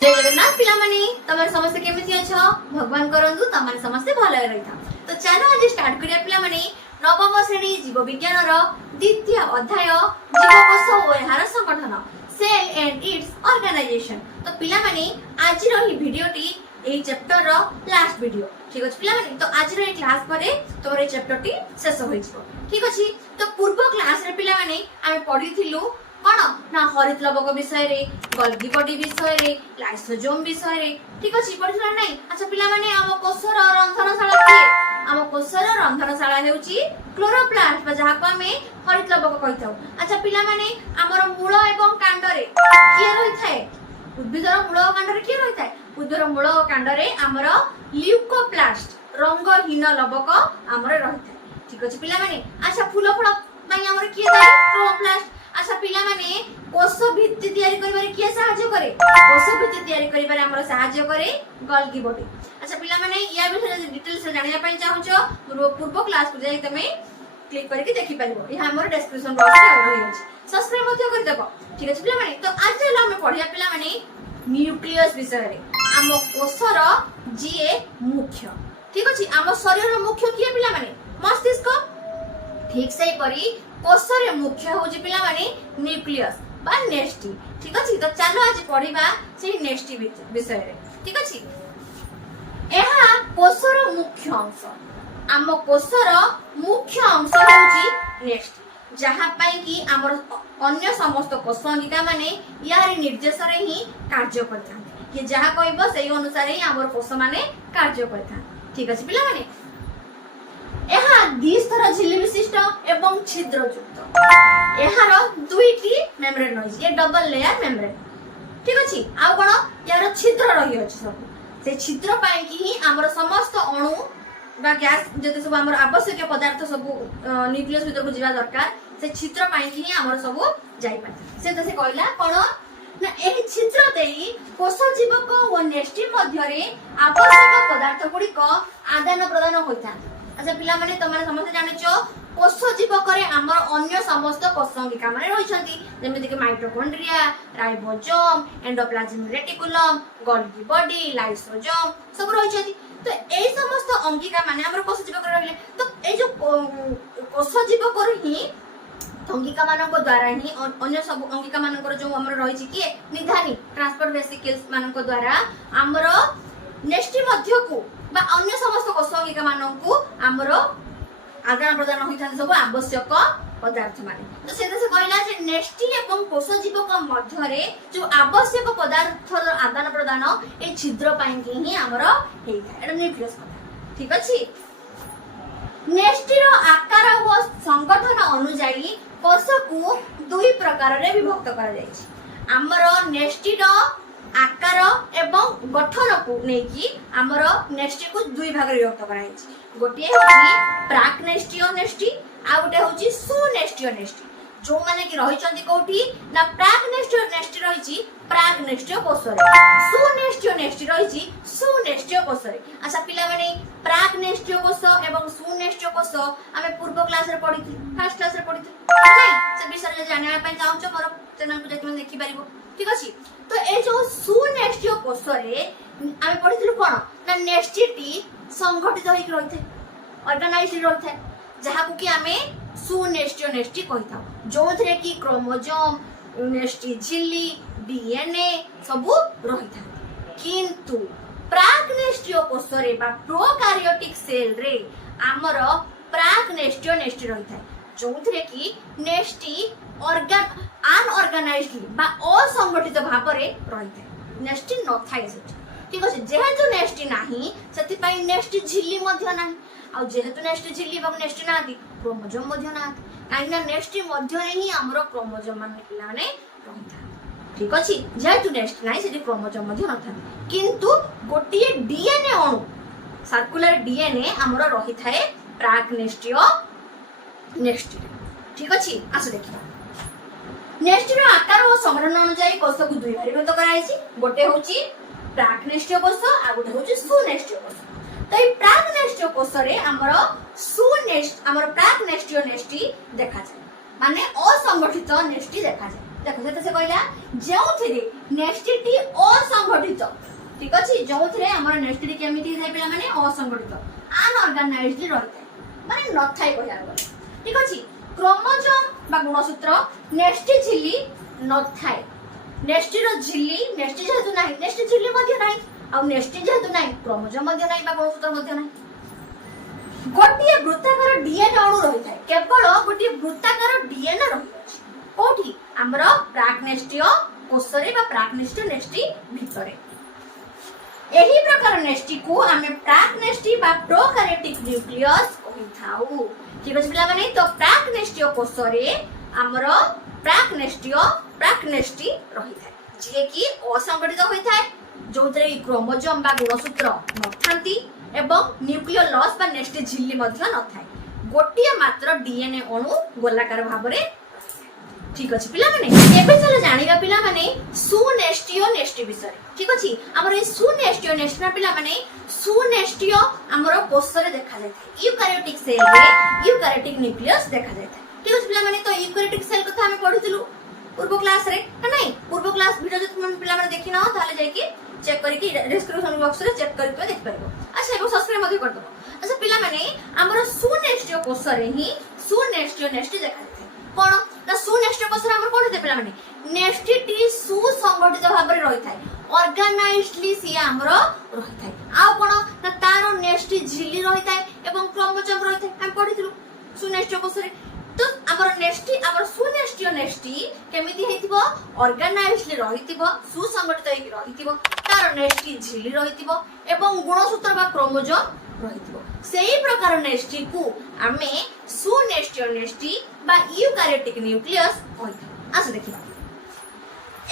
जय जगन्नाथ पिला माने तमर समस्त केमिति अछो भगवान करंतु तमर समस्त भले रहिता। तो चलो आज स्टार्ट करिया पिला माने नवम श्रेणी जीव विज्ञान रो द्वितीय अध्याय जीवकोश ओ एहार संगठन सेल एंड इट्स ऑर्गेनाइजेशन। तो पिला माने आज रो ही वीडियोटी एई चैप्टर रो लास्ट वीडियो ठीक अछि पिला माने। तो आज रो ए क्लास परे तोर ए चैप्टर टी शेष होई जिवो ठीक अछि। तो पूर्व क्लास रे पिला माने आमे पढिथिलु कौन ना हरित लवक विषय रे गल्गी बॉडी विषय रे लाइसोजोम विषय रे ठीक अछि पढिला नै। अच्छा पिला माने हम कोषर रंधनशाला के हम कोषर रंधनशाला हेउची क्लोरोप्लास्ट बा जहा को हमें हरित लवक कहिताउ। अच्छा पिला माने हमर मूल एवं कांड रे के रहि थाए उद्भिदर मूल और कांड रे के रहि थाए उद्भिदर मूल और कांड रे हमर ल्यूकोप्लास्ट रंगहीन लवक हमर रहि थाए ठीक अछि पिला माने। अच्छा फूल फळ पई हमर के थाए क्लोरोप्लास्ट। अच्छा पिला माने कोष भित्ति तयारी करिबारे किए सहाय्य करे कोष भित्ति तयारी करिबारे हमर सहाय्य करे गल्गी बॉडी। अच्छा पिला माने या विषय डिटेल्स जानिया पई चाहूचो पूर्व क्लास को जाई तमे क्लिक करके देखि पाइबो यहा हमर डिस्क्रिप्शन बॉक्स रे रहि अछि सब्सक्राइब मध्य कर देबो ठीक अछि पिला माने। तो आज चलो हम पढिया पिला माने न्यूक्लियस विषय रे हम कोषर जे मुख्य ठीक अछि हम शरीर रो मुख्य किए पिला माने मस्तिष्क ठीक से परी कोषरे मुख्य होजी पिला माने न्यूक्लियस बा नेस्टी ठीक अछि। तो चलो आज पढिबा से नेस्टी विषय रे ठीक अछि। एहा कोषर मुख्य अंश आम कोषर मुख्य अंश होजी नेस्टी जहा पई कि हमर अन्य समस्त कोष अंगिका माने यार निर्देश रे ही कार्य करथान कि जहा कहबो सेही अनुसार ही हमर कोष माने कार्य करथान ठीक अछि पिला माने। एहा द्विस्तर झिल्ली विशिष्ट एवं छिद्र युक्त एहार दुईटी मेम्ब्रेन होइछि ये डबल लेयर मेम्ब्रेन ठीक अछि। आ कोन यार छिद्र रहि अछि सब से छिद्र पाई कि ही हमर समस्त अणु बा गैस जते सब हमर आवश्यक पदार्थ सब न्यूक्लियस भीतर को जीवा दरकार से छिद्र पाई कि ही हमर सब जाई पाए से त से कहला कोन ना एही छिद्र देई कोष जीवक व नेस्टी मध्य रे आवश्यक पदार्थ गुडी को आदान प्रदान होइता। अच्छा पिला माने तमाने समस्त जानिचो कोष जीवक रे हमर अन्य समस्त कोष अंगिका माने रहिसंती जेमिति कि mitochondria ribosome endoplasmic reticulum Golgi body lysosome सब रहिसंती। तो एई समस्त अंगिका माने हमर कोष जीवक रहले तो ए जो कोष जीवक रे ही अंगिका मानक द्वारा ही अन्य सब अंगिका मानकर जो हमर रहिछि कि निधानी ट्रांसपोर्ट वेसिकल्स मानक द्वारा हमर नेस्टी मध्य को बा अन्य समस्त कोष अंगिका मानकू हमर आदान प्रदान होइथान सब आवश्यक पदार्थ माने। तो सेते से कहला जे नेस्टी एवं कोष जीवक मध्य रे जो आवश्यक पदार्थर आदान प्रदान ए छिद्र पाई कि ही हमर हेइथा एटा न्यूक्लियस कथा ठीक अछि। नेस्टी रो आकार व संगठन अनुसारी कोष को दुई प्रकार रे विभक्त करा जायछि। हमर नेस्टी रो आकार एवं गठन को नेकी हमर नेस्टी को दुई भाग रे विभक्त करा जायछि। गोटे होची प्राक नेस्टियो नेस्टी आ गोटे होची सुनेस्टियो नेस्टी जो माने कि रहिचंती कोठी ना प्राक नेस्टियो नेस्टी रहिची प्राक नेस्टियो कोष रे सुनेस्टियो नेस्टी रहिची सुनेस्टियो कोष रे। अच्छा पिला माने प्राक नेस्टियो कोष एवं सुनेस्टियो कोष हमें पूर्व क्लास रे पढिथि फर्स्ट क्लास रे पढिथि नै से विषय रे जानिया पय चाहूचो मोर चैनल को जेति देखि परिबो ठीक अछि। तो ए जो सुनेस्टियो कोष रे हमें पढिथिलु कोन ना नेस्टी टी संगठित होई रहिथे ऑर्गेनाइज्ड रहिथे जहा को कि हमें सुनेस्टियो नेस्टी कहिता जो थरे कि क्रोमोसोम नेस्टी झिल्ली डीएनए सब रहिथा। किंतु प्राक नेस्टियो कोष रे बा प्रोकार्योटिक सेल रे हमर प्राक नेस्टियो नेस्टी रहिथा जो थरे कि नेस्टी अनऑर्गेनाइज्ड बा असंगठित भाव रे रहिथा नेस्टी न थाई से ठीक अछि। जेहेतु नेस्टी नाही सेति पई नेस्टी झिल्ली मध्य नाही आ जेहेतु नेस्टी झिल्ली एवं नेस्टी नाथि क्रोमोसोम मध्य नाथि काइना नेस्टी मध्य रे ही हमरो क्रोमोसोम माने रहिथा ठीक अछि। जेहेतु नेस्टी नाही सेति क्रोमोसोम मध्य नथा किंतु गोटिए डीएनए अणु सर्कुलर डीएनए हमरो रहिथाए प्राक नेस्टियो नेस्टी ठीक अछि। आसो देखिबा नेस्टी रो आकार और संगठन अनुसार कोष को दुई भाग विभक्त कराइछि गोटे होची प्राक नेस्टियो कोष आ गोटे होची सुनेस्टियो कोष। तो ए प्राक नेस्टियो कोष रे हमर प्राक नेस्टियो नेस्टी देखा जाय माने असंगठित नेस्टी देखा जाय देखो से कहला जोथिरे नेस्टिटी असंगठित ठीक अछि जोथिरे हमर नेस्टिटी केमिति थाय पिला माने असंगठित अनऑर्गेनाइज्ड रहते माने न थाय कहया ठीक अछि क्रोमोसोम बा गुणसूत्र नेस्टी झिल्ली न थाय नेस्टी रो झिल्ली नेस्टी जेतु नाही नेस्टी झिल्ली मध्ये नाही आ नेस्टी जेतु नाही क्रोमोसोम मध्ये नाही बा गुणसूत्र मध्ये नाही गोटिए वृत्ताकार डीएनए अणु रही थाय केवल गोटिए वृत्ताकार डीएनए रही अछि कोठी हमर प्राकनेस्टीय कोषरे बा प्राकनेस्टीय नेस्टी भितरे एही प्रकार नेस्टी को हमें प्राकनेस्टी बा प्रोकैरियोटिक न्यूक्लियस कहिथाउ ठीक अछि पिला माने तो प्राकनेस्टीय कोषरे हमर प्राकनेस्टी रही थाय जे कि असंगठित होई थाय जोतरे क्रोमोसोम बा गुणसूत्र नथांती एवं न्यूक्लियोलस बा नेस्टी झिल्ली मध्य न थाय गोटिए मात्र डीएनए अणु गोलाकार भाबरे ठीक अछि पिला माने एबे चलो जानिबा पिला माने सुनेस्टियो नेस्टी विषय ठीक अछि हमर ए सुनेस्टियो नेस्टी ना पिला माने सुनेस्टियो हमर कोषरे देखा जाय यूकैरियोटिक सेल रे यूकैरियोटिक न्यूक्लियस देखा जाय ठीक अछि पिला माने तो यूकैरियोटिक सेल कथा हम पढितलु पूर्व क्लास रे नहीं पूर्व क्लास वीडियो जत मन पिला माने देखि न ताले जाय कि चेक करी कि डिस्क्रिप्शन बॉक्स रे चेक करी के देख परबो अच्छा एबो सब्सक्राइब मते कर दो अच्छा पिला माने हमर सुनेस्टियो कोषरे ही सुनेस्टियो नेस्टी देखा जाय कोन ना सुनेस्टियो कोषरे हमर कोन दे पिला माने नेस्टिटी सुसंगठित भाबरे रही थाय ऑर्गेनाइज्डली सी हमर रही थाय आ कोन ना तारो नेस्टी झिल्ली रही थाय एवं क्रोमोसोम रही थाय हम पढितलु सुनेस्टियो कोषरे तो हमर नेस्टी हमर सुनेस्टियो नेस्टी केमिति हेतिबो ऑर्गेनाइज्डली रहितिबो सुसंगठित हेकि रहितिबो तारो नेस्टी झिल्ली रहितिबो एवं गुणसूत्र बा क्रोमोसोम रहितिबो सेही प्रकार नेस्टी को हमें सुनेस्टियो नेस्टी बा यूकैरियोटिक न्यूक्लियस कहिथाउ आसे देखिबा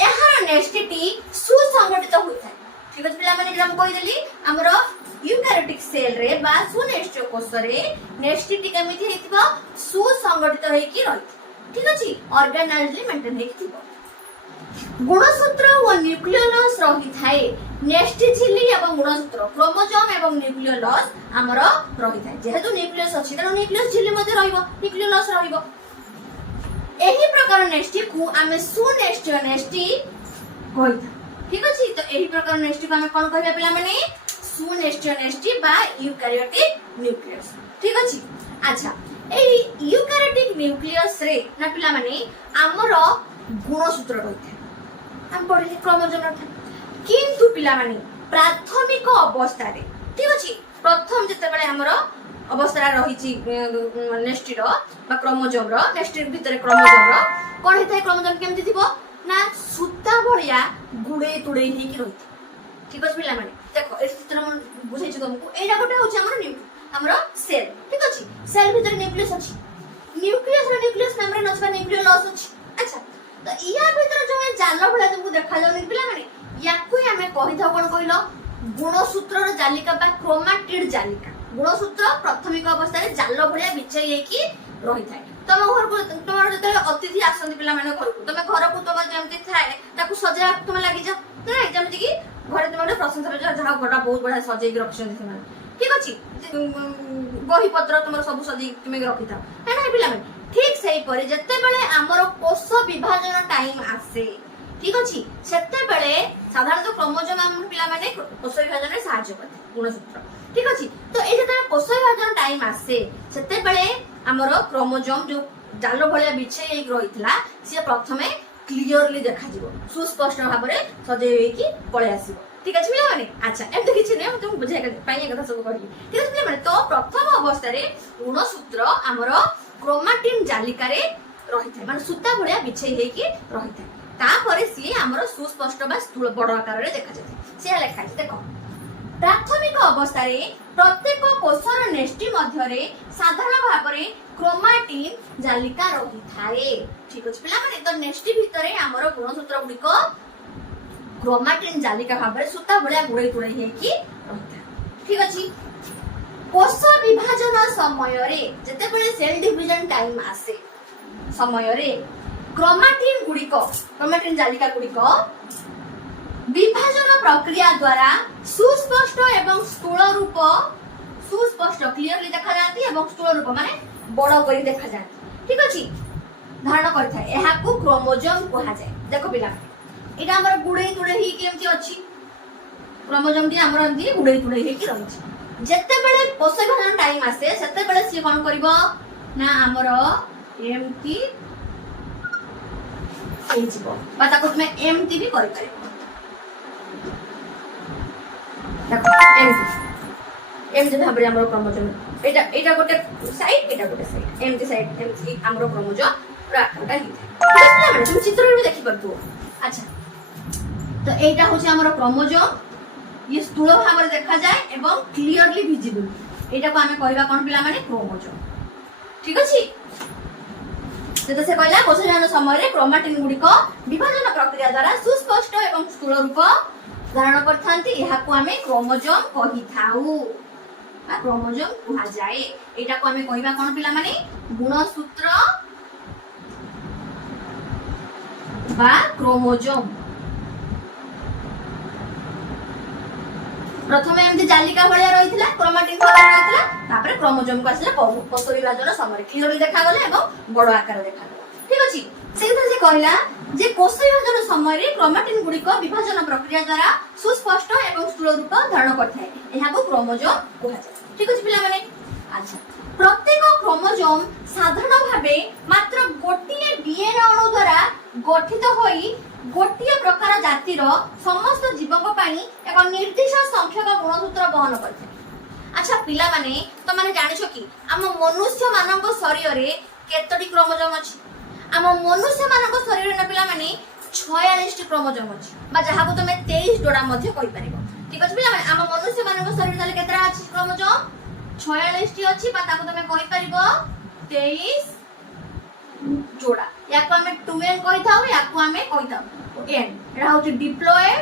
एहार नेस्टिटी सुसंगठित होइथाय ठीक अछि पिला माने हम कहि देली हमर यूकैरियोटिक सेल रे बा सुनेस्टियो कोषरे नेस्टिटी केमिति हेतिबो सुसंगठित हेकि रहिथि ठीक अछि ऑर्गेनाइज्डली मेंटेन हेतिबो गुणसूत्र व न्यूक्लियोलस रही थाए नेस्टी झिल्ली एवं गुणसूत्र क्रोमोसोम एवं न्यूक्लियोलस हमर रही थाए जेहेतु न्यूक्लियस अछि त न्यूक्लियस झिल्ली मध्ये रहइबो न्यूक्लियोलस रहइबो एही प्रकार नेस्टी को हमें सुनेस्टियो नेस्टी कहिथा ठीक अछि तो एही प्रकार नेस्टी को हमें कोन कहबा पिला माने सुनेस्टियो नेस्टी बा यूकैरियोटिक न्यूक्लियस ठीक अछि अच्छा एही यूकैरियोटिक न्यूक्लियस रे ना पिला माने हमर गुणसूत्र रहिथा हम पढिले क्रोमोसोम रहिथा किंतु पिला माने प्राथमिक अवस्था रे ठीक अछि प्रथम जते बेले हमर अवस्था रहिछि नेस्टी रो बा क्रोमोसोम रो नेस्टी भीतर क्रोमोसोम रो कोन हेतै क्रोमोसोम केमति थिबो ना सुता भलिया गुडे तुडे हे कि रहिथि ठीक अछि पिला माने देखो ए चित्र मन बुझै छु तुमको एटा गोटे होछि हमर सेल ठीक अछि सेल भीतर न्यूक्लियस अछि न्यूक्लियस नाम रे नछबा न्यूक्लियोलस अछि अच्छा तो इया भीतर जो जाल भलिया तुमको देखा जाउनी पिला माने याकु हमें कहि थाउ कोन कहिलो गुणसूत्र रो जालिका बा क्रोमाटिड जालिका गुणसूत्र प्राथमिक अवस्था रे जाल भलिया बिछै हे कि रही थाय तम घर को तमर जते अतिथि आसंती पिला माने घर को तमे घर को तम जेमति थाए ताकू सजा तुम लागि जा नै जेमति कि घरे तुम प्रशंसा रे जहा घरटा बहुत बड़ा सजै के रखछन तुम ठीक अछि बही पत्र तुम सब सजै तुम रखि था है नै पिला माने ठीक सही परे जते बेले हमर कोष विभाजन टाइम आसे ठीक अछि सेते बेले साधारणतः क्रोमोसोम हम पिला माने कोष विभाजन रे सहायता करते गुणसूत्र ठीक अछि तो ए जते कोष विभाजन टाइम आसे सेते बेले हमर क्रोमोसोम जो जाल भलिया बिछै एक रहितला से प्रथमे क्लियरली देखा जिवो सुस्पष्ट भाबरे सजै कि पळे आसीबो ठीक अछि पिला माने अच्छा एम तो किछि नै हम तुम बुझाय पाइए कथा सब करी ठीक अछि पिला माने तो प्रथम अवस्था रे गुणसूत्र हमर क्रोमाटिन जालिका रे रहिथाय माने सुता भलिया बिछै हे कि रहिथाय तापरे सी हमर सुस्पष्ट बा स्थूल बड़ आकार रे देखा जाय से लेखा छै देखो प्राथमिक अवस्था रे प्रत्येक कोषर नेस्टी मध्य रे साधारण भाबरे क्रोमाटिन जालिका रही थाए ठीक अछि पिला माने तो नेस्टी भितरे हमर गुणसूत्र गुडी को क्रोमाटिन जालिका भाबरे सुता भलिया गुडै तुडै हे कि रहिथा ठीक अछि कोष विभाजन समय रे जते बेले सेल डिवीजन टाइम आसे समय रे क्रोमाटिन गुडी को क्रोमाटिन जालिका गुडी को विभाजन प्रक्रिया द्वारा सुस्पष्ट एवं स्थूल रूप सुस्पष्ट क्लियरली देखा जाती एवं स्थूल रूप माने बड़ करी देखा जाती ठीक अछि धारण करथाय एहाकू क्रोमोजोम कहा जाय। देखो पिला एटा हमर गुडे तुडे ही केमति अछि क्रोमोजोम दी हमर दी गुडे तुडे ही कि रहछि जत्ते बेले कोष विभाजन टाइम आसे सेते बेले सी कोन करबो ना हमर एमटी ए जीवो बा ताको तुमे एमटी भी करि पारे। देखो एमटी भाबरे हमर क्रोमोजोम एटा एटा गोटे साइड एटा गोटे साइड एमटी साइड एमटी हमर क्रोमोजोम राखटा ही था माने तुम चित्र रे देखि परतु। अच्छा तो एटा होछि हमर क्रोमोजोम ये स्थूल भाव में देखा जाए एवं क्लियरली विजिबल एटा को हमें कहबा कोन पिला माने क्रोमोजोम। ठीक अछि तो से कहला कोषविभाजन समय रे क्रोमाटिन गुडी को विभाजन प्रक्रिया द्वारा सुस्पष्ट एवं स्थूल रूप धारण करथांती एहा को हमें क्रोमोजोम कहि थाउ आ क्रोमोजोम कहा जाए। एटा को हमें कहबा कोन पिला माने गुणसूत्र बा क्रोमोजोम। प्रथमे एमती जालिका भलिया रहितला क्रोमाटिन भलिया रहितला तापर क्रोमोजोम को आसले कोष विभाजन समय क्लियरली देखा गले एवं बड़ आकार देखा गला। ठीक अछि सेथि से कहला जे कोष विभाजन समय रे क्रोमाटिन गुडी को विभाजन प्रक्रिया द्वारा सुस्पष्ट एवं स्थूल रूप धारण करथाय एहा को क्रोमोजोम कहा जाय। ठीक अछि पिला माने अच्छा प्रत्येक क्रोमोजोम साधारण भाबे मात्र गोटिए डीएनए अणु द्वारा गठित होई गोटिए प्रकार जातिर समस्त जीवक पाई एक निर्दिष्ट संख्यक गुणसूत्र बहन करथे। अच्छा पिला माने तो माने जानिछो कि हम मनुष्य मानक शरीर रे केतोटी क्रोमोजोम अछि हम मनुष्य मानक शरीर रे पिला माने 46 टी क्रोमोजोम अछि बा जहा को तमे 23 जोड़ा मध्ये कहि परिबो। ठीक अछि पिला माने हम मनुष्य मानक शरीर तले केतरा अछि क्रोमोजोम 46 टी अछि बा ताको तमे कहि परिबो 23 जोड़ा याको हमें 2n कहि थाउ याको हमें कहि थाउ n एटा होची डिप्लॉयड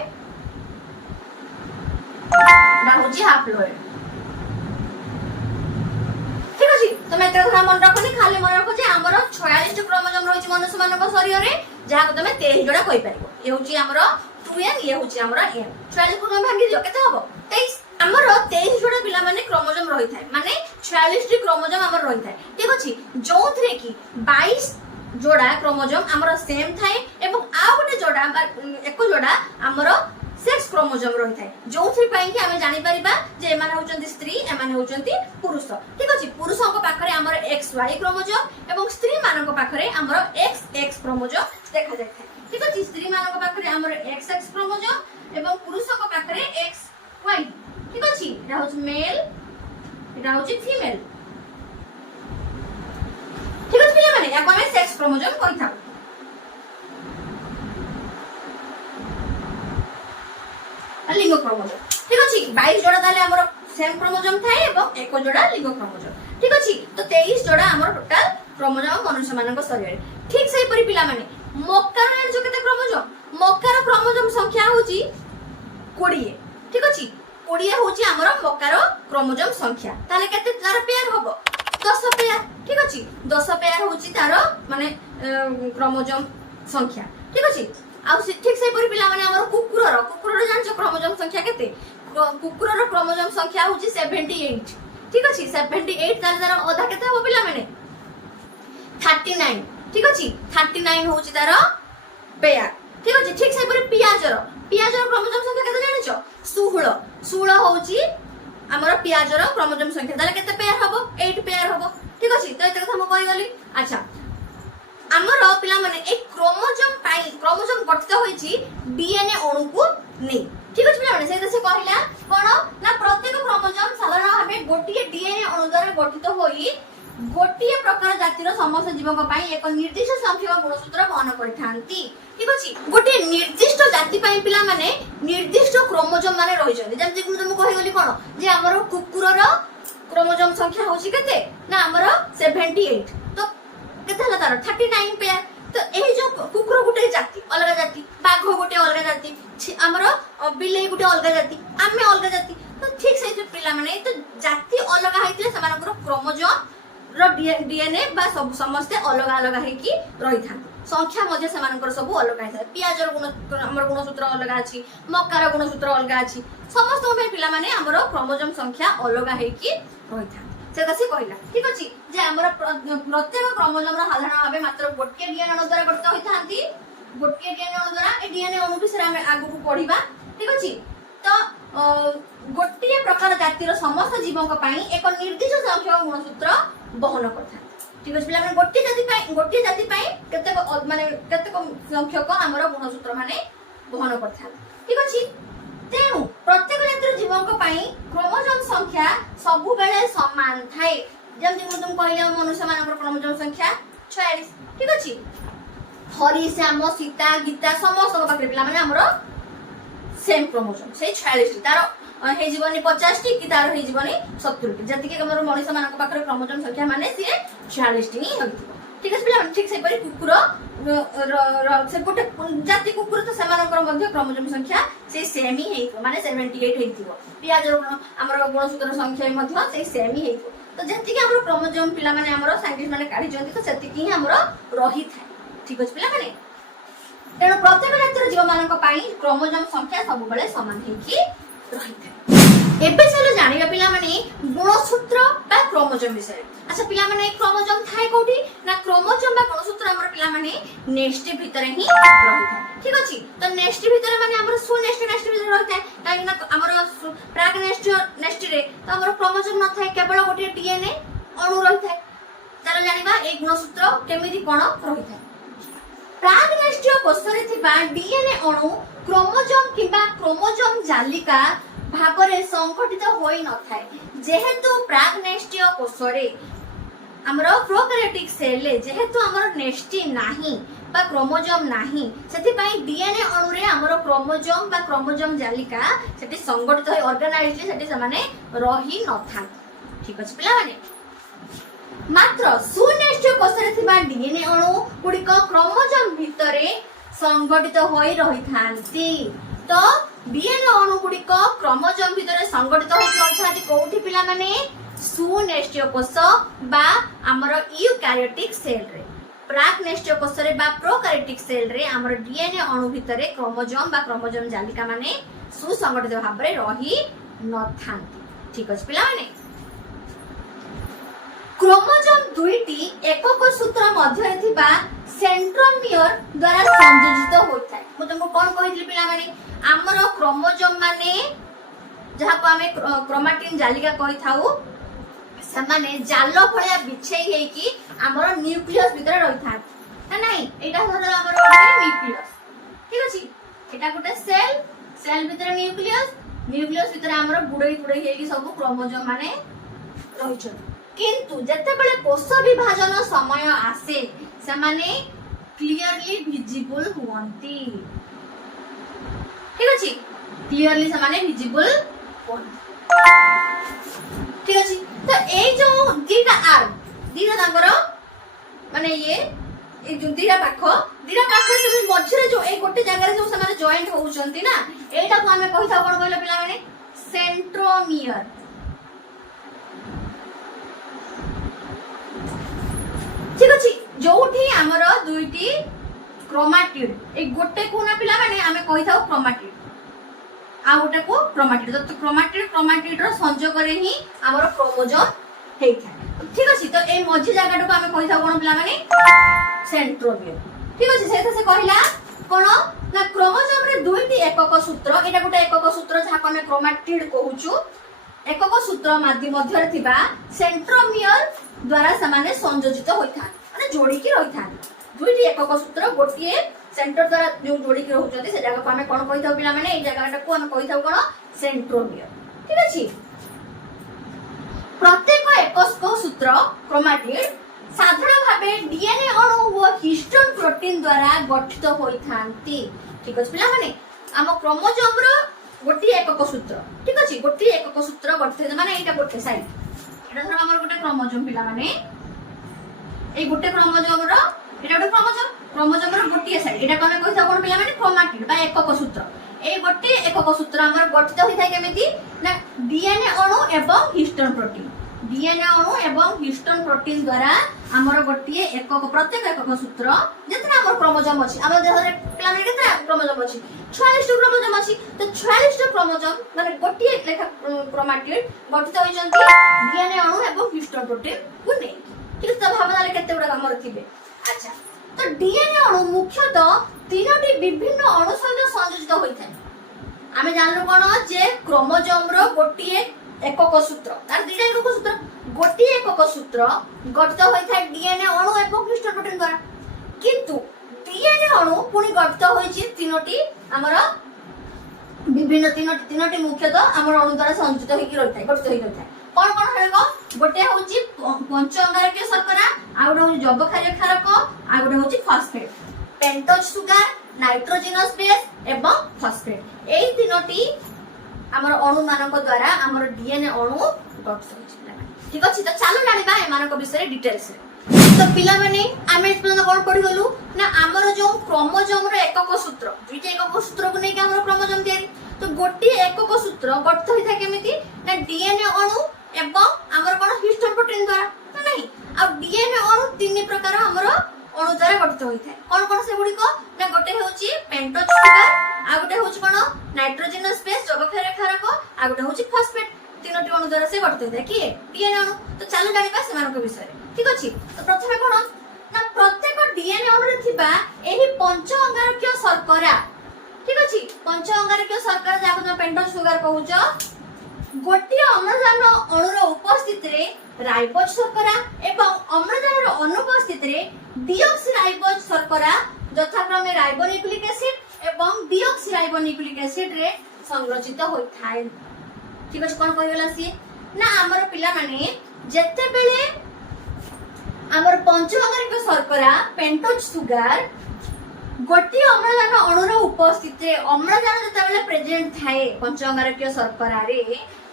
एटा होची हाप्लॉयड। ठीक अछि तमे एते କଥା मन रखनी खाली मन रखो जे हमर 46 टी क्रोमोजोम रहिछि मनुष्य मानक शरीर रे जहा को तमे 23 जोड़ा कहि परिबो ए होची हमर 2n ये होची हमर n 46 को तमे भांगी दियो केते हबो 23 हमर 23 जोड़ा पिला माने क्रोमोजोम रहि थाए माने 46 टी क्रोमोजोम हमर रहि थाए। ठीक अछि जोथरे कि 22 जोड़ा क्रोमोजोम हमर सेम थाए एवं आ गोटे जोड़ा एको जोड़ा हमर सेक्स क्रोमोजोम रहि थाए जोथि पई कि हमें जानि परिबा जे एमाने होचंती स्त्री एमाने होचंती पुरुष। ठीक अछि पुरुषक पाखरे हमर XY क्रोमोजोम एवं स्त्री मानक पाखरे हमर XX क्रोमोजोम देखा जाय थाए। ठीक अछि स्त्री मानक पाखरे हमर XX क्रोमोजोम एवं पुरुषक पाखरे XY। ठीक अछि एटा होच मेल एटा होच फीमेल। ठीक अछि पिला माने याको हमें सेक्स क्रोमोजोम कहि थाउ। लिंग क्रोमोजोम ठीक अछि 22 जोड़ा ताले हमर सेम क्रोमोजोम थाए एवं एको जोड़ा लिंग क्रोमोजोम। ठीक अछि तो 23 जोड़ा हमर टोटल क्रोमोजोम मनुष्य मानक शरीर। ठीक सही परि पिला माने मकार रे जो केते क्रोमोजोम मकार क्रोमोजोम संख्या होची 20। ठीक अछि 20 होची हमर मकार क्रोमोजोम संख्या ताले केते तार पेयर होबो 10 पेयर। ठीक अछि 10 पेयर होची तार माने क्रोमोजोम संख्या। ठीक अछि आ ठीक से परि पिला माने हमर कुकुर जानछो क्रोमोजोम संख्या केते कुकुर क्रोमोजोम संख्या होची 78। ठीक अछि 78 ताले तार आधा केते हो पिला माने 39। ठीक अछि 39 होची तार पेयर। ठीक अछि ठीक से परि पियाजर क्रोमोजोम संख्या केते जानछो 16 होची हमर पियाजर क्रोमोजोम संख्या ताले केते पेयर हबो 8 पेयर हबो। ठीक अछि तो एते କଥା हम कहि गली। अच्छा हमर पिला माने एक क्रोमोजोम गठित होईची डीएनए अणु को नै। ठीक अछि पिला माने से कहला कोन ना प्रत्येक क्रोमोजोम साधारण भाबे गोटिए डीएनए अणु द्वारा गठित होई गोटिए प्रकार जातिर समस्त जीवक पई एक निर्दिष्ट संख्यक गुणसूत्र बहन करथांती। ठीक अछि गोटे निर्दिष्ट जाति पई पिला माने निर्दिष्ट क्रोमोजोम माने रहि जंदी जेम जे तुम कहि गली कोन जे हमर कुकुरर क्रोमोजोम संख्या होची केते ना हमर 78 तो केते हला तार 39 पेयर। तो एही जो कुकुर गुटे जाति अलग जाति बाघ गुटे अलग जाति हमर बिलेई गुटे अलग जाति आमे अलग जाति तो ठीक से पिला माने तो जाति अलग हाइतले समानकर क्रोमोजोम रो डीएनए बा सब समस्त अलग अलग है कि रही था संख्या मध्य समानकर सब अलग है पियाजर गुण हमर गुणसूत्र अलग अछि मकार गुणसूत्र अलग अछि समस्त में पिला माने हमर क्रोमोजोम संख्या अलग है कि रही था। से कहला ठीक अछि जे हमर प्रत्येक क्रोमोसोम रो साधारण भाबे मात्र गोटे डीएनए अणु द्वारा गठित होइथांती गोटे डीएनए अणु द्वारा ए डीएनए अणु विषय हम आगु को पढिबा ठीक अछि तो गोटे प्रकार जातिर समस्त जीवक पई एक निर्दिष्ट संख्यक गुणसूत्र बहन करथा ठीक अछि पिला माने गोटे जाति पई केतेक माने केतेक संख्यक हमर गुणसूत्र माने बहन करथा ठीक अछि तेणु प्रत्येक जातिर जीवक पई क्रोमोसोम संख्या सबु बेले समान थाए जेमति तुम कहले मनुष्य मानकर क्रोमोसोम संख्या 46 ठीक अछि हरि श्याम सीता गीता समस्त पाखे पिला माने हमरो सेम क्रोमोसोम से 46 तार हे जीवनी 50 टी कि तार हे जीवनी 70 टी जति के हमर मनुष्य मानक पाखे क्रोमोसोम संख्या माने से 46 टी ही होइथिबो ठीक अछि पिला ठीक से परि कुकुर से गोटे जाति कुकुर तो सेमानकर मध्य क्रोमोसोम संख्या से सेम ही हेइथो माने 78 हेइथिबो पियाज हमर गुणसूत्र संख्या मध्य से सेम ही हेइथो तो जति के हमर क्रोमोसोम पिला माने हमर साइंटिस्ट माने काढी जंती तो सेति की हमर रही थाए ठीक अछि पिला माने तेणु प्रत्येक जातिर जीव मानक पाई क्रोमोसोम संख्या सब बेले समान हेकी रही थाए एबे चलो जानिबा पिला माने गुणसूत्र बा क्रोमोसोम विषय अच्छा पिला माने क्रोमोसोम थाए कोठी ना क्रोमोसोम बा गुणसूत्र हमर पिला माने नेस्ट भीतर ही रही थाए ठीक अछि तो नेस्ट भीतर माने हमर सु नेस्ट भीतर रही थाए काहे ना हमर प्राग नेस्ट रे तो हमर क्रोमोसोम न थाए केवल गोटे डीएनए अणु रही थाए चलो जानिबा ए गुणसूत्र केमिति कोन रही थाए प्रागनेष्ट्रीय कोषरे थिबा डीएनए अणु क्रोमोसोम किबा क्रोमोसोम जालिका भागरे संगठित होई न थाए जेहेतु प्रागनेष्ट्रीय कोषरे हमरो प्रोकैरियोटिक सेल जेहेतु हमरो नेस्टी नाही बा क्रोमोसोम नाही सेति पई डीएनए अणु रे हमरो क्रोमोसोम बा क्रोमोसोम जालिका सेति संगठित होई ऑर्गेनाइज्ड सेति समाने रही न था ठीक अछि पिला माने मात्र सुनेष्ट्रीय कोषरे थिबा डीएनए अणु गुडिक क्रोमोसोम भितरे संगठित होई रही थांती तो डीएनए अणु गुडिक क्रोमोसोम भितरे संगठित होई रही थांती कोठी पिला माने सुनेष्ट्रीय कोष बा हमर यूकैरियोटिक सेल रे प्रागनेष्ट्रीय कोष रे बा प्रोकैरियोटिक सेल रे हमर डीएनए अणु भितरे क्रोमोसोम बा क्रोमोसोम जालिका माने सुसंगठित भाबरे रही न थांती ठीक अछि पिला माने क्रोमोसोम दुईटी एकक सूत्र मध्य थिबा सेंट्रोमियर द्वारा संयोजित होइथाय मु तुमको कोन कहितली पिला माने हमर क्रोमोसोम माने जहा को हमें क्रोमैटिन जालिका कहि थाउ से माने जाल भलिया बिछेई हेई कि हमर न्यूक्लियस भीतर रहि था ना नहीं एटा धर हमर न्यूक्लियस ठीक अछि एटा गोटे सेल भीतर न्यूक्लियस भीतर हमर गुडई हेई कि सब क्रोमोसोम माने रहि छ किंतु जते बेले कोष विभाजन समय आसे से माने क्लियरली विजिबल हुवंती ठीक अछि क्लियरली से माने विजिबल ठीक अछि तो ए जो दीटा आर्म दीटा तांगर माने ये ए जो दीटा पाख से मझरे जो ए गोटे जगह रे जो से माने जॉइंट होउचंती ना एटा को हमें कहि था कोन कहले पिला माने सेंट्रोमियर ठीक अछि जोठी हमर दुईटी क्रोमैटिड ए गोटे कोना पिला माने हमें कहि थाउ क्रोमैटिड आ गोटे को क्रोमैटिड तो क्रोमैटिड रो संयोग रे ही हमर क्रोमोसोम हेइ था ठीक अछि तो ए मझी जगह को हमें कहि थाउ कोन पिला माने सेंट्रोमियर ठीक अछि से कहला कोन ना क्रोमोसोम रे दुईटी एकक सूत्र एटा गोटे एकक सूत्र जहा को हमें क्रोमैटिड कहूछु एकक सूत्र मध्य रे थिबा सेंट्रोमियर द्वारा समाने संयोजित होइथा माने जोड़ी के रहिथा दुईटी एकक सूत्र गोटिए सेंटर द्वारा जो जोड़ी के रहउछथि से जगह को हमें कोन कहिथाउ पिला माने ए जगहटा को हम कहिथाउ कोन सेंट्रोमियर ठीक अछि प्रत्येक एकक सूत्र क्रोमैटिड साधारण भाबे डीएनए अणु व हिस्टोन प्रोटीन द्वारा गठित होइथांती ठीक अछि पिला माने हम क्रोमोसोम रो गोटिए एकक सूत्र ठीक अछि गोटिए एकक सूत्र गठित माने एटा गोटे साइड एटा धर हमर गोटे क्रोमोसोम पिला माने ए गोटे क्रोमोसोम रो एटा गोटे क्रोमोसोम रो गोटिए साइड एटा कोन कहिथा कोन पिला माने क्रोमैटिड बा एकक सूत्र ए गोटे एकक सूत्र हमर गठित होई थाय केमिति ना डीएनए अणु एवं हिस्टोन प्रोटीन डीएनए अणु एवं हिस्टोन प्रोटीन द्वारा हमर गोटिए एकक प्रत्येक एकक सूत्र जेतना हमर क्रोमोसोम अछि हमर देह रे पिला माने केतना क्रोमोसोम अछि 46 क्रोमोसोम अछि तो 46 क्रोमोसोम माने गोटिए लेखा क्रोमाटिड गठित होइचंती डीएनए अणु एवं हिस्टोन प्रोटीन को नै ठीक है। तो भावना रे केते गुडा हमर थिबे। अच्छा तो डीएनए अणु मुख्यतः तीनोटी विभिन्न अणु सहित संयोजित होइଥାଏ। आमे जानलो कोन जे क्रोमोसोम रो गोटिए एकक सूत्र तार दुईटा एकक सूत्र गोटिए एकक सूत्र गठित होइଥାଏ डीएनए अणु एवं हिस्टोन प्रोटीन द्वारा। किंतु डीएनए अणु पुनी गठित होइछि तीनोटी हमर विभिन्न तीनोटी मुख्यतः हमर अणु द्वारा संयोजित होइकि रहिଥାଏ गठित होइकि रहिଥାଏ। कोन कोन हेगो गोटे होउछि पंच अंगारकीय शर्करा आ गोटे होउछि जबक्षारीय क्षारक आ गोटे होउछि phosphate pentose sugar nitrogenous base एवं फॉस्फेट एई तीनोटी हमर अणु मानक द्वारा हमर डीएनए अणु गठित होइछि। ठीक अछि तो चलो जानिबा ए मानक विषय डिटेल्स रे। तो पिला माने आमे इतना कोन पढि गलु ना हमर जो क्रोमोसोम रो एकक सूत्र दुईटा एकक सूत्र को नै के हमर क्रोमोसोम तयारी तो गोटी एकक सूत्र गठित होइथा केमिति ना डीएनए अणु एवं हमर कोन हिस्टोन प्रोटीन द्वारा तो नहीं आ डीएनए अणु तीन प्रकार हमर अणु द्वारा गठित होइथा कोन कोन से गुडी को ना गोटे होउची पेंटोज सुगर आ गोटे होउची कोन नाइट्रोजनस बेस जबक्षारीय क्षारक आ गोटे होउची फॉस्फेट तीनोटी अणु द्वारा से गठित होइथा कि डीएनए अणु। तो चलो जानिबा सेमानक विषय ठीक अछि। तो प्रथमे कोन ना प्रत्येक डीएनए अणु रे थिबा एही पंच अंगारकीय शर्करा ठीक अछि पंच अंगारकीय शर्करा जाको तुम पेंटोज सुगर कहउछ गोटी अम्लजान अणुर उपस्थिति रे राइबोज शर्करा एवं अम्लजान रो अनुपस्थिति रे डीऑक्सीराइबोज शर्करा यथाक्रमे राइबोन्यूक्लिक एसिड एवं डीऑक्सीराइबोन्यूक्लिक एसिड रे संरचित होई थाए। ठीक अछि कोन कहला सी ना हमर पिला माने जत्ते बेले हमर पंच अंगारकीय शर्करा पेंटोज सुगर गोटी अम्लजान अणुर उपस्थिति रे अम्लजान जत्ते बेले प्रेजेंट थाए पंच अंगारकीय शर्करा रे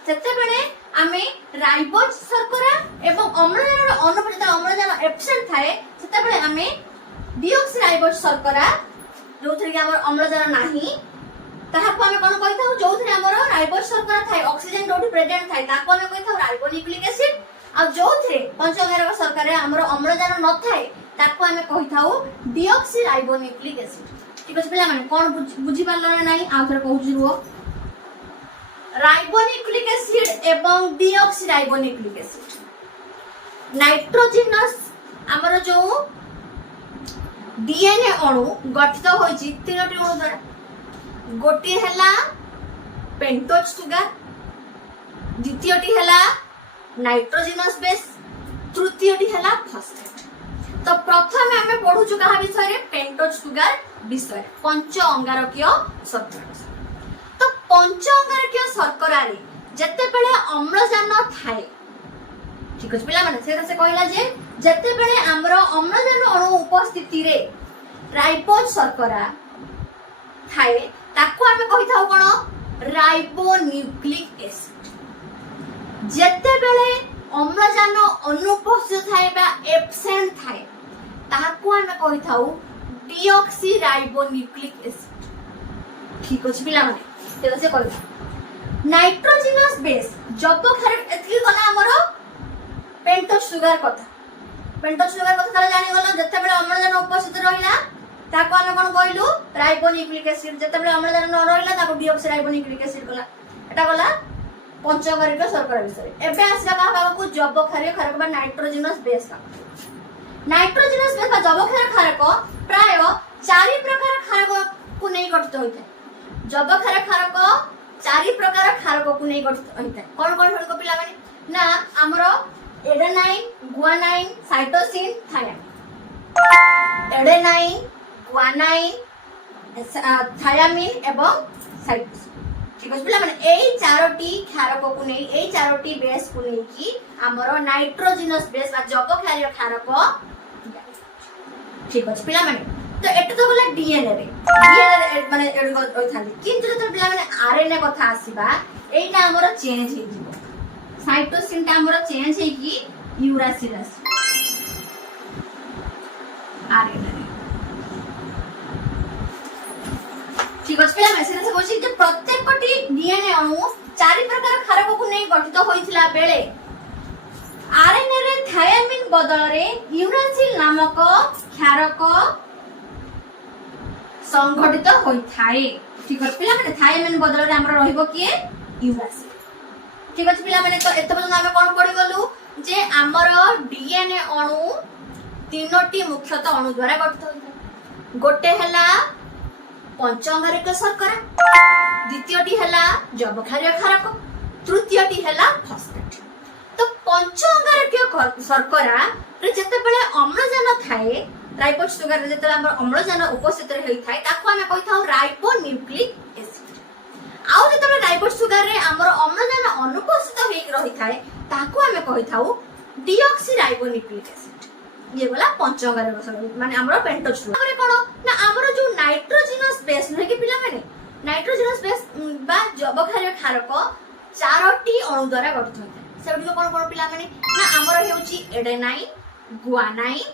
सेते बेले आमे राइबोज शर्करा एवं अम्लजान अनुपस्थित अम्लजान एब्सेंट थाए सेते बेले आमे डीऑक्सीराइबोज शर्करा जोथरे हमर अम्लजान नाही ताहाको आमे कोन कहिथाउ जोथरे हमर राइबोज शर्करा थाए ऑक्सीजन जोठी प्रेजेंट थाए ताको आमे कहिथाउ राइबोन्यूक्लिक एसिड आ जोथरे पंच अंगारकीय शर्करा हमर अम्लजान न थाए ताको आमे कहिथाउ डीऑक्सीराइबोन्यूक्लिक एसिड। ठीक अछि पिला माने कोन बुझी पारलो नै आ थोड़ा कहूची रुओ राइबोन्यूक्लिक एसिड एवं डीऑक्सीराइबोन्यूक्लिक एसिड नाइट्रोजनस हमर जो डीएनए अणु गठित होइछि तीनोटी अणु द्वारा गोटी हैला पेंटोज सुगर द्वितीयटी हैला नाइट्रोजनस बेस तृतीयटी हैला फॉस्फेट। तो प्रथम आमे पढुछु कहा विषय रे पेंटोज सुगर विषय पंच अंगारकीय शर्करा। तो पंच अंगारकीय शर्करा रे जत्ते बेले अम्लजान थाए ठीक अछि पिला माने से कहला जे जत्ते बेले हमरो अम्लजान अणु उपस्थिति रे राइबोज शर्करा थाए ताको आमे कहिथाउ कोन राइबोन्यूक्लिक एसिड जत्ते बेले अम्लजान अनुपस्थित थाए बा एब्सेंट थाए ताको आमे कहिथाउ डीऑक्सीराइबोन्यूक्लिक एसिड। ठीक अछि पिला माने तेला से कहला नाइट्रोजनस बेस जबक्षार एथि गला हमरो पेंटोज सुगर कथा ताला जानि गलो जत्ते बेले अम्लजान उपस्थित रहिला ताको आमे कोन कहिलु राइबोन्यूक्लिक एसिड जत्ते बेले अम्लजान न रहिला ताको डीऑक्सीराइबोन्यूक्लिक एसिड गला एटा गला पंच अंगारकीय शर्करा विषय। एबे आसला का बाबू जबक्षारीय क्षारक बा नाइट्रोजनस बेस का नाइट्रोजनस बेस बा जबक्षारीय क्षारक प्राय 4 प्रकार क्षारक को नै गठित होइଥାଏ जबक्षारीय क्षारक 4 प्रकार क्षारक को नै गठित होइଥାଏ कोन कोन को पिला माने ना हमरो adenine guanine cytosine thiamine adenine guanine thiamine एवं साइटोसिन। ठीक अछि पिला माने एई चारोटी क्षारक को नै एई चारोटी बेस को नै कि हमरो नाइट्रोजनस बेस बा जबक्षारीय क्षारक। ठीक अछि पिला माने तो एटा तो गला डीएनए रे माने एडो होइथांदी किंतु जत पिला माने आरएनए कथा आसीबा एइटा हमरो चेंज हे जिवो साइटोसिन ता हमरो चेंज हे कि यूरासिल आसी आरएनए। ठीक अछि पिला माने से कहछि जे प्रत्येकटी डीएनए अणु 4 प्रकार क्षारक को नै गठित होइथिला बेले आरएनए रे थायामिन बदल रे यूरासिल नामक क्षारक संघटित होई थाए। ठीक है पिला माने थायामिन बदल रे हमर रहिबो किए यूरासिल। ठीक अच्छे पिला माने तो एते पर्यंत आमे कोन पढि गलु जे हमर डीएनए अणु तीनोटी मुख्यतः अणु द्वारा गठित होइता गोटे हला पंचअंगारक शर्करा द्वितीयटी हला जबक्षारीय क्षारक तृतीयटी हला फॉस्फेट तो पंचअंगारक शर्करा रे जते बेले अम्लजान थाए राइबोज सुगर रे जते हमर अम्लजान उपस्थित रे होई थाए ताको हमें कहिथाउ राइबोन्यूक्लिक एसिड आउ जते राइबोज सुगर रे हमर अम्लजान अनुपस्थित होई रही थाए ताको हमें कहिथाउ डीऑक्सीराइबोन्यूक्लिक एसिड ये वाला पंचअंगारक माने हमर पेंटोज सुगर हमरे कोन ना हमर जो नाइट्रोजनस बेस नै कि पिला माने नाइट्रोजनस बेस बा जबक्षारीय क्षारक चारोटी अणु द्वारा गठित होता सेबडी कोन कोन पिला माने ना हमर हेउची एडेनाइन गुआनाइन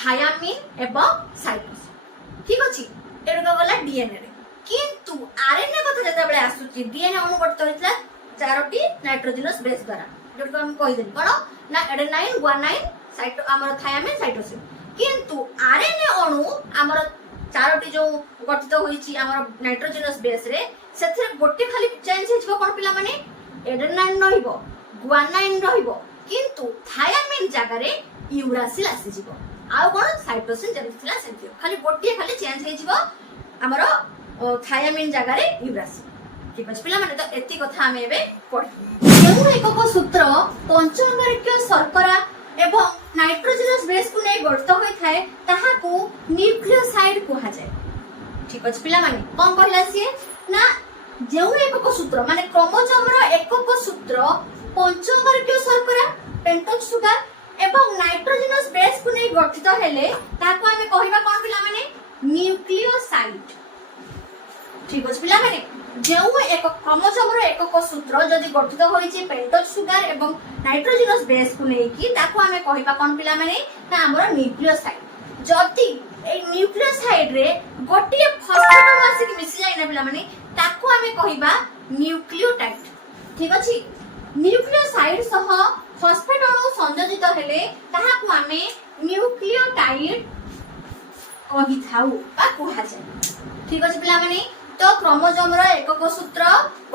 थायामिन एवं साइटोसिन ठीक अछि एडो गला डीएनए रे किंतु आरएनए कथा जते बेले आसुची डीएनए अणु गठित होइतला चारोटी नाइट्रोजनस बेस द्वारा एडो हम कहि देली कोन ना एडेनाइन गुआनाइन साइटो हमर थायामिन साइटोसिन किंतु आरएनए अणु हमर चारोटी जो गठित होईची हमर नाइट्रोजनस बेस रे सेथे गोटे खाली चेंज हेजबो कोन पिला माने एडेनाइन रहिबो गुआनाइन रहिबो किंतु थायामिन जागा रे यूरासिल आसी जिवो आ कोन साइटोसिन जेमि थिला सेथि खाली गोटे खाली चेंज हेजबो हमर थायामिन जागा रे यूरासिल ठीक अछि पिला माने तो एति कथा हम एबे पढी जेउ एकक सूत्र पंचअंगारक शर्करा एवं नाइट्रोजनस बेस को नै गठित होई थाए ताहा को न्यूक्लियोसाइड कहा जाय ठीक अछि पिला माने कोन कहला सिए ना जेउ एकक सूत्र माने क्रोमोसोम रो एकक सूत्र पंचअंगारक शर्करा पेंटोज सुगर एवं नाइट्रोजनस बेस को नै गठित हेले ताको हमें कहिबा कोन पिला माने न्यूक्लियोसाइड ठीक अछि पिला माने जेउ एक क्रोमोसोम रो एकक सूत्र जदि गठित होई छै पेंटोज सुगर एवं नाइट्रोजनस बेस को नै कि ताको हमें कहिबा कोन पिला माने ना हमर न्यूक्लियोसाइड जदि ए न्यूक्लियोसाइड रे गोटिए फॉस्फेट अणु आसी कि मिसि जाय ना पिला माने ताको हमें कहिबा न्यूक्लियोटाइड ठीक अछि न्यूक्लियोसाइड सह फॉस्फेट अणु संयोजित हेले ताहाको हमें न्यूक्लियोटाइड कहि थाउ बा कहा जाय ठीक अछि पिला माने तो क्रोमोसोम रो एकक सूत्र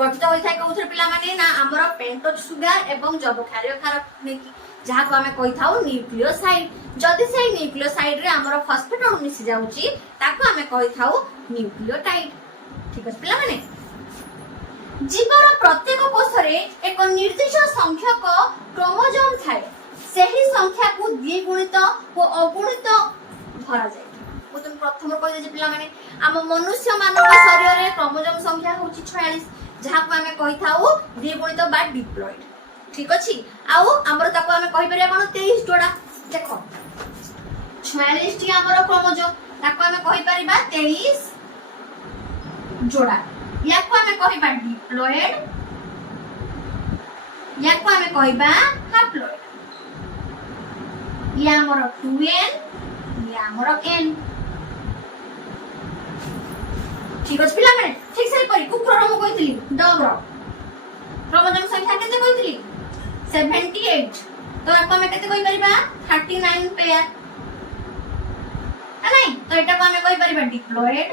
गठित होई थाय कोथर पिला माने ना हमर पेंटोज सुगर एवं जबक्षारीय क्षारक ने जहा को हमें कहि थाउ न्यूक्लियोसाइड जदि से न्यूक्लियोसाइड रे हमर फॉस्फेट अणु मिसि जाउची ताको हमें कहि थाउ न्यूक्लियोटाइड ठीक अछि पिला माने जीवर प्रत्येक कोष रे एक निर्दिष्ट संख्यक क्रोमोसोम थाए सेही संख्या को द्विगुणित व अगुणित धरा जाय तुम प्रथम कह जे पिला माने हम मनुष्य मानव शरीर रे क्रोमोसोम संख्या होची 46 जहा को हमें कहि थाउ द्विगुणित बा डिप्लॉयड ठीक अछि आउ हमर ताको हमें कहि परिया कोन 23 जोड़ा देखो 46 टी हमर क्रोमोसोम ताको हमें कहि परिबा 23 जोड़ा या को हमें कहिबा डिप्लॉयड या को हमें कहिबा हैप्लॉयड या हमर 2n या हमर n ठीक अछि पिला माने ठीक से परी कुकुर रो कहितली डॉग रो क्रोमोसोम संख्या केते कहितली 78 तो आपको हमें केते कहि परिबा 39 पेयर नहीं तो एटा को हमें कहि परिबा डिप्लॉयड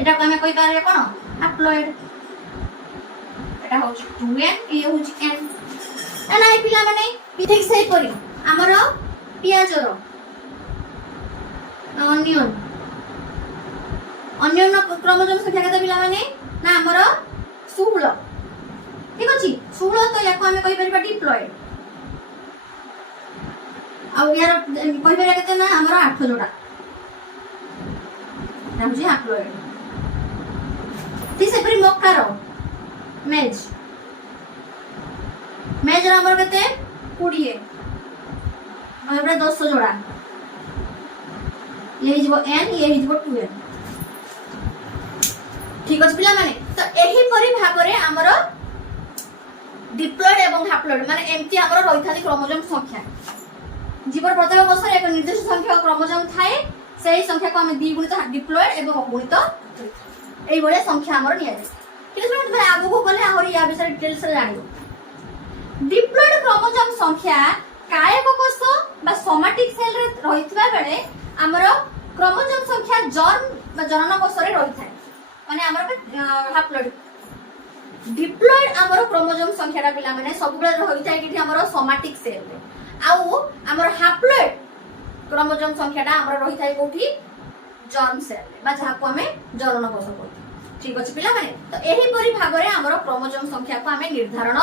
एटा को हमें कहि पारे कोन हैप्लॉयड एटा हो 2n ये हो n नहीं पिला माने ठीक से परी हमरो पियाज रो ऑनियन अन्य क्रोमोसोम संख्या केते पिला माने ना हमर 16 ठीक अछि 16 तो याको हमें कहि परिबा डिप्लॉयड आ यार कहि परिबा केते ना हमर 8 जोड़ा ना बुझी हैप्लॉयड ठीक से परी मक्का रो मेज मेज रो हमर केते 20 हमर 10 जोड़ा ये हिजबो n ये हिजबो 2n ठीक अछि पिला माने तो एही परि भाबरे हमर डिप्लॉयड एवं हैप्लॉयड माने एमती हमर रहिथाली क्रोमोसोम संख्या जीवर प्रत्येक कोष रे एक निर्दिष्ट संख्या क्रोमोसोम थाए सेही संख्या को हम द्विगुणित डिप्लॉयड एवं अगुणित एई बळे संख्या हमर निया ठीक अछि मतलब आगु को गले और या विषय डिटेल्स रे जानिबो डिप्लॉयड क्रोमोसोम संख्या कायक कोष बा सोमैटिक सेल रे रहितबा बेले हमर क्रोमोसोम संख्या जर्म बा जनन कोष रे रहिथाय माने हमर हैप्लॉयड डिप्लॉयड हमर क्रोमोसोम संख्याटा पिला माने सब बेले होइता कि हमर सोमैटिक सेल रे आउ हमर हैप्लॉयड क्रोमोसोम संख्याटा हमर रहिता कोठी जर्म सेल रे बा जहा को हमें जनन कोष कहू ठीक अछि पिला माने तो एही परि भाग रे हमर क्रोमोसोम संख्या को हमें निर्धारण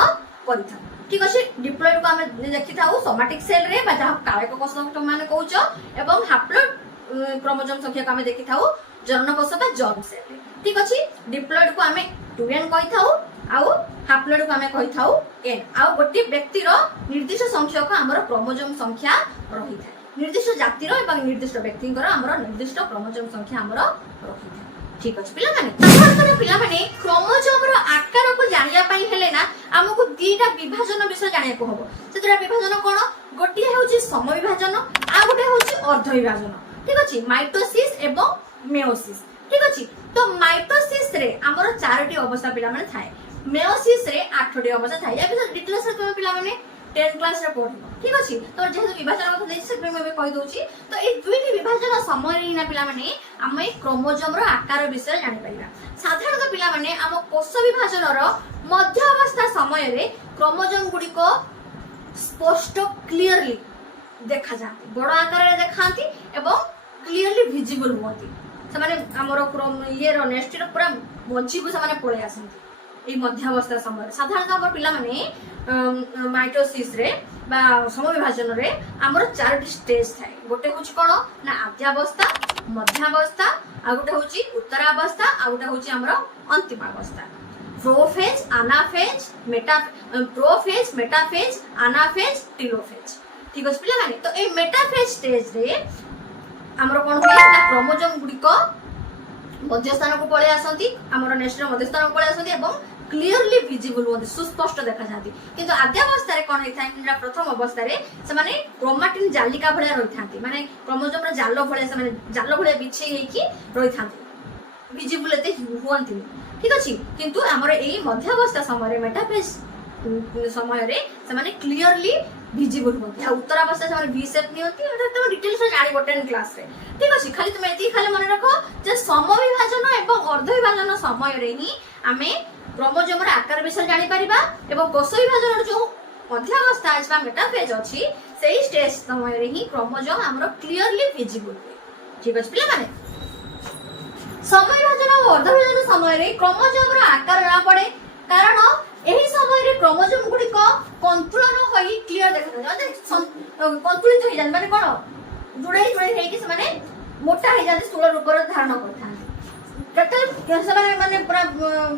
करिथा ठीक अछि डिप्लॉयड को हमें देखिथाउ सोमैटिक सेल रे बा जहा कायक कोष माने कहूछ एवं हैप्लॉयड क्रोमोसोम संख्या को हमें देखिथाउ जनन कोष बा जर्म सेल रे ठीक अछि डिप्लॉयड को हमें 2n कहिथाउ आउ हैप्लॉयड को हमें कहिथाउ n आउ गोटे व्यक्ति रो निर्दिष्ट संख्यक हमर क्रोमोसोम संख्या रहिथा निर्दिष्ट जाति रो एवं निर्दिष्ट व्यक्ति को हमर निर्दिष्ट क्रोमोसोम संख्या हमर रहिथा ठीक अछि पिला माने साधारणतः पिला माने क्रोमोसोम रो आकार को जानिया पई हेले ना हमकु दीटा विभाजन विषय जानिया को हबो सेतरा विभाजन कोन गोटे होची सम विभाजन आ गोटे होची अर्ध विभाजन ठीक अछि माइटोसिस एवं मेयोसिस ठीक अछि तो माइटोसिस रे हमर चारटी अवस्था पिला माने थाए मेयोसिस रे 8टी अवस्था थाए या बिस डिटेल्स रे तुम पिला माने 10 क्लास रे पढिबो ठीक अछि तो जेहे विभाजन କଥା देछि से मैं कहि दोछि तो ए दुईटी विभाजन समय रे ना पिला माने हम ए क्रोमोसोम रो आकार विषय जानि परिबा साधारणतः पिला माने हम कोष विभाजन रो मध्य अवस्था समय रे क्रोमोसोम गुडी को स्पष्ट क्लियरली देखा जाती बड़ आकार रे देखांती एवं क्लियरली विजिबल होती से माने हमर क्रोम ये रो नेस्ट रो पूरा बंची को से माने पळे आसंती ए मध्य अवस्था समय साधारणतः हमर पिला माने माइटोसिस रे बा सम विभाजन रे हमर चारटी स्टेज थाए गोटे होची कोन ना आद्यावस्था मध्यावस्था आ गोटे होची उत्तरावस्था आ गोटे होची हमर अंतिम अवस्था prophase anaphase meta prophase metaphase anaphase telophase ठीक अछि पिला माने तो ए मेटाफेज स्टेज रे हमर कोन होय ना क्रोमोसोम गुडी को मध्य स्थान को पळे आसंती हमर नेस्ट रे मध्य स्थान को पळे आसंती एवं क्लियरली विजिबल होते सुस्पष्ट देखा जाती किंतु आद्यावस्था रे कोन हेथाय कि प्रथम अवस्था रे से माने क्रोमाटिन जालिका भले रहिथांती माने क्रोमोसोम रे जाल भले से माने जाल भले बिछे हेकी रहिथांती विजिबल एते हुवंती ठीक अछि किंतु हमर एई मध्य अवस्था समय रे मेटाफेज समय रे से माने क्लियरली विजिबल होती आ उत्तर अवस्था से माने वी शेप नि होती एटा तुम डिटेल्स रे जानि बटन क्लास रे ठीक अछि खाली तुम एती खाली मन रखो जे सम विभाजन एवं अर्ध विभाजन समय रे ही हमें क्रोमोसोम रो आकार विषय जानि परिबा एवं कोष विभाजन जो मध्य अवस्था अछि मेटाफेज अछि सेही स्टेज समय रे ही क्रोमोसोम हमरो क्लियरली विजिबल ठीक अछि पिला माने समय विभाजन और अर्ध विभाजन समय रे क्रोमोसोम रो आकार ना पड़े कारण एही समय रे क्रोमोसोम गुडी को कंतुलन होई क्लियर देखा जाय कंतुलित होई जाय माने कोन जुड़ाई हे कि से माने मोटा हे जाय स्थूल रूप रो धारण करथा कते से माने पूरा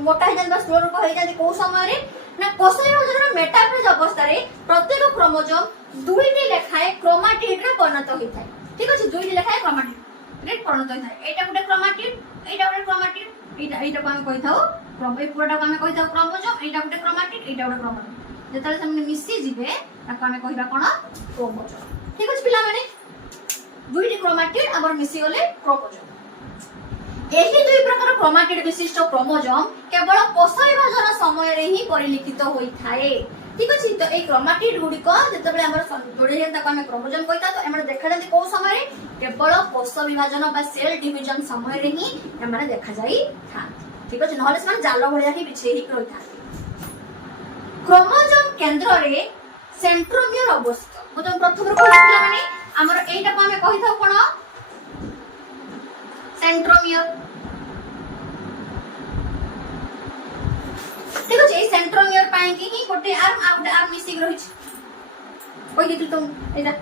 मोटा हे जाय स्थूल रूप हे जाय को समय रे ना कोष विभाजन मेटाफेज अवस्था रे प्रत्येक क्रोमोसोम दुईटी लेखाए क्रोमाटिड रे परिणत होई थाए ठीक अछि दुईटी लेखाए क्रोमाटिड रे परिणत होई थाए एटा गुटे क्रोमाटिड एटा गुटे क्रोमाटिड एटा को हम कहि थाओ क्रोम पूराटा को हम कहि थाओ क्रोमोसोम एटा गुटे क्रोमाटिड एटा गुटे क्रोमाटिड जेतले से मिसी जिवे ताको हम कहिबा कोन क्रोमोसोम ठीक अछि पिला माने दुईटी क्रोमाटिड हमर मिसी गले क्रोमोसोम एही दुई प्रकार क्रोमाटिड विशिष्ट क्रोमोसोम केवल कोष विभाजन समय रे ही परिलिखित होई थाए ठीक अछि तो ए क्रोमाटिड गुडी को जेतबेले हमर जोडे जेंता को हम क्रोमोसोम कहिता तो एमने देखा जाती को समय रे केवल कोष विभाजन बा सेल डिवीजन समय रे ही एमने देखा जाई था ठीक अछि नहले से जाल भलिया ही बिछे ही रहि था क्रोमोसोम केंद्र रे सेंट्रोमियर अवस्थित तो प्रथम रो कहला माने हमर एटा को हम कहिथाउ कोन सेंट्रोमियर ठीक अछि ए सेंट्रोमियर पाए कि ही गोटे आर्म मिसिक रहि छी कोइ दितु तुम एटा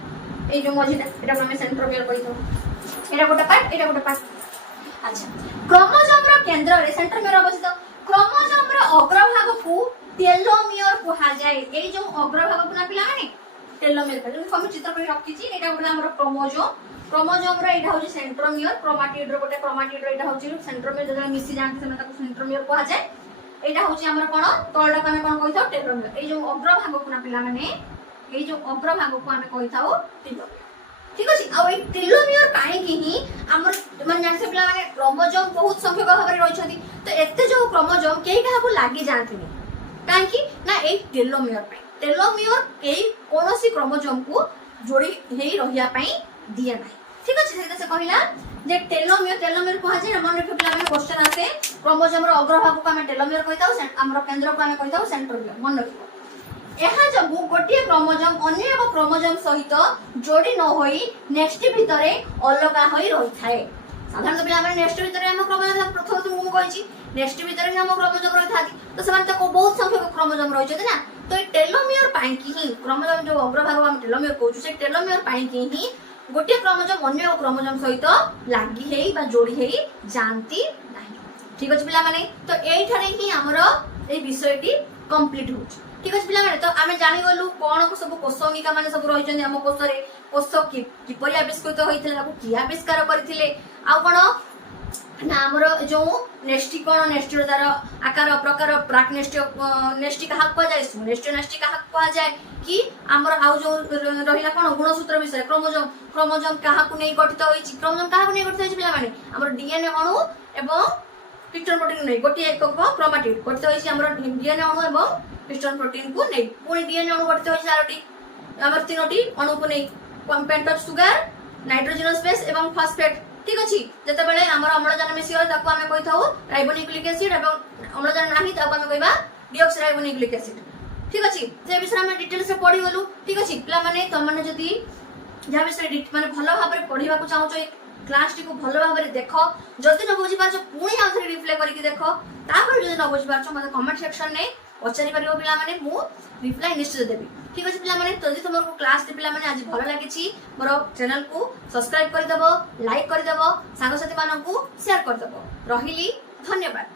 ए जो मजिटा एटा हम सेंट्रोमियर कहिथाउ एटा गोटे पार्ट अच्छा क्रोमोसोम रो केंद्र रे सेंट्रोमियर अवस्थित क्रोमोसोम रो अग्रभाग को टेलोमियर कहा जाय ए जो अग्रभाग को ना पिला माने टेलोमियर कहले हम चित्र कर रखी छी एटा गोटे हमर क्रोमोसोम रो एटा होची सेंट्रोमियर क्रोमाटिड रो गोटे क्रोमाटिड रो एटा होची सेंट्रोमियर जदि मिसी जान से ताको सेंट्रोमियर कहा जाय एटा होची हमर कोन तळडा को हम कोन कहिथाउ टेलोमियर ए जो अग्रभाग को ना पिला माने ए जो अग्रभाग को हम कहिथाउ टेलोमियर ठीक अछि आ ए टेलोमियर काहे कि ही हमर मन जान से पिला माने क्रोमोसोम बहुत संख्यक भाबरे रहिछथि तो एते जो क्रोमोसोम केही काहा को लागि जाथिनी काहे कि ना ए टेलोमियर केही कोनोसी क्रोमोसोम को जोड़ी हेई रहिया पई दिया नाही ठीक अछि से कहिला जे टेलोमियर कहा जाय मन रखियो पिला माने क्वेश्चन आसे क्रोमोसोम रो अग्रभाग को हमें टेलोमियर कहताउ हमरो केंद्र को हमें कहताउ सेंट्रोमियर मन रखियो एहा जब गोटिए क्रोमोसोम अन्य एक क्रोमोसोम सहित जोड़ी न होई नेक्स्ट भितरे अलगा होई रही थाए साधारण पिला माने नेक्स्ट भितरे हम क्रोमोसोम प्रथम तुमको कहिची नेक्स्ट भितरे हम क्रोमोसोम रही थाती तो समान तो बहुत संख्यक क्रोमोसोम रही छथि ना तो टेलोमियर पाई की ही क्रोमोसोम जो अग्रभाग हम टेलोमियर कहू से टेलोमियर पाई की ही गोटे क्रोमोसोम अन्य क्रोमोसोम सहित लागि हेई बा जोड़ी हेई जानती नाही ठीक अछि पिला माने तो एई थारे ही हमर ए विषयटी कंप्लीट हो ठीक अछि पिला माने तो आमे जानि गलु कोन को सब कोषंगिका माने सब रहि जंदी हम कोष रे कोष कि परि आविष्कृत होइथिले ताको कि आविष्कार करथिले आ कोन ना हमर जो नेस्टी कोन नेस्टी तार आकार प्रकार प्राक नेस्टी नेस्टी कहा को जाय नेस्टी कहा को जाय कि हमर आउ जो रहिला कोन गुणसूत्र विषय क्रोमोसोम कहा को नै गठित होई छि क्रोमोसोम कहा को नै गठित होई छि पिला माने हमर डीएनए अणु एवं हिस्टोन प्रोटीन नै गोटे एकक क्रोमाटिड गठित होई छि हमर डीएनए अणु एवं हिस्टोन प्रोटीन को नै पुनी डीएनए अणु गठित होई छि चारोटी हमर तीनोटी अणु को नै पेंटोज सुगर नाइट्रोजनस बेस एवं फास्फेट ठीक अछि जते बेले हमर अम्लजान मिसियो ताको हमें कहि थाउ राइबोन्यूक्लिक एसिड एवं अम्लजान नाही ताको हमें कहबा डीऑक्सीराइबोन्यूक्लिक एसिड ठीक अछि जे विषय हम डिटेल से पढि गलु ठीक अछि पिला माने त माने जदी जा विषय माने भलो भाबरे पढिबा को चाहौ छ क्लास टी को भलो भाबरे देखो जदी न बुझी पाछो पुणी आउथरे रिप्लाई करके देखो तापर जदी न बुझी पाछो मते कमेंट सेक्शन ने पचारि परिबो पिला माने मु रिप्लाई निश्चित देबी ठीक अछि पिला माने जदी तुमको क्लास टी पिला माने आज भलो लागि छि मोर चैनल को सब्सक्राइब कर देबो लाइक कर देबो सांग साथी मानन को शेयर कर देबो रहिली धन्यवाद।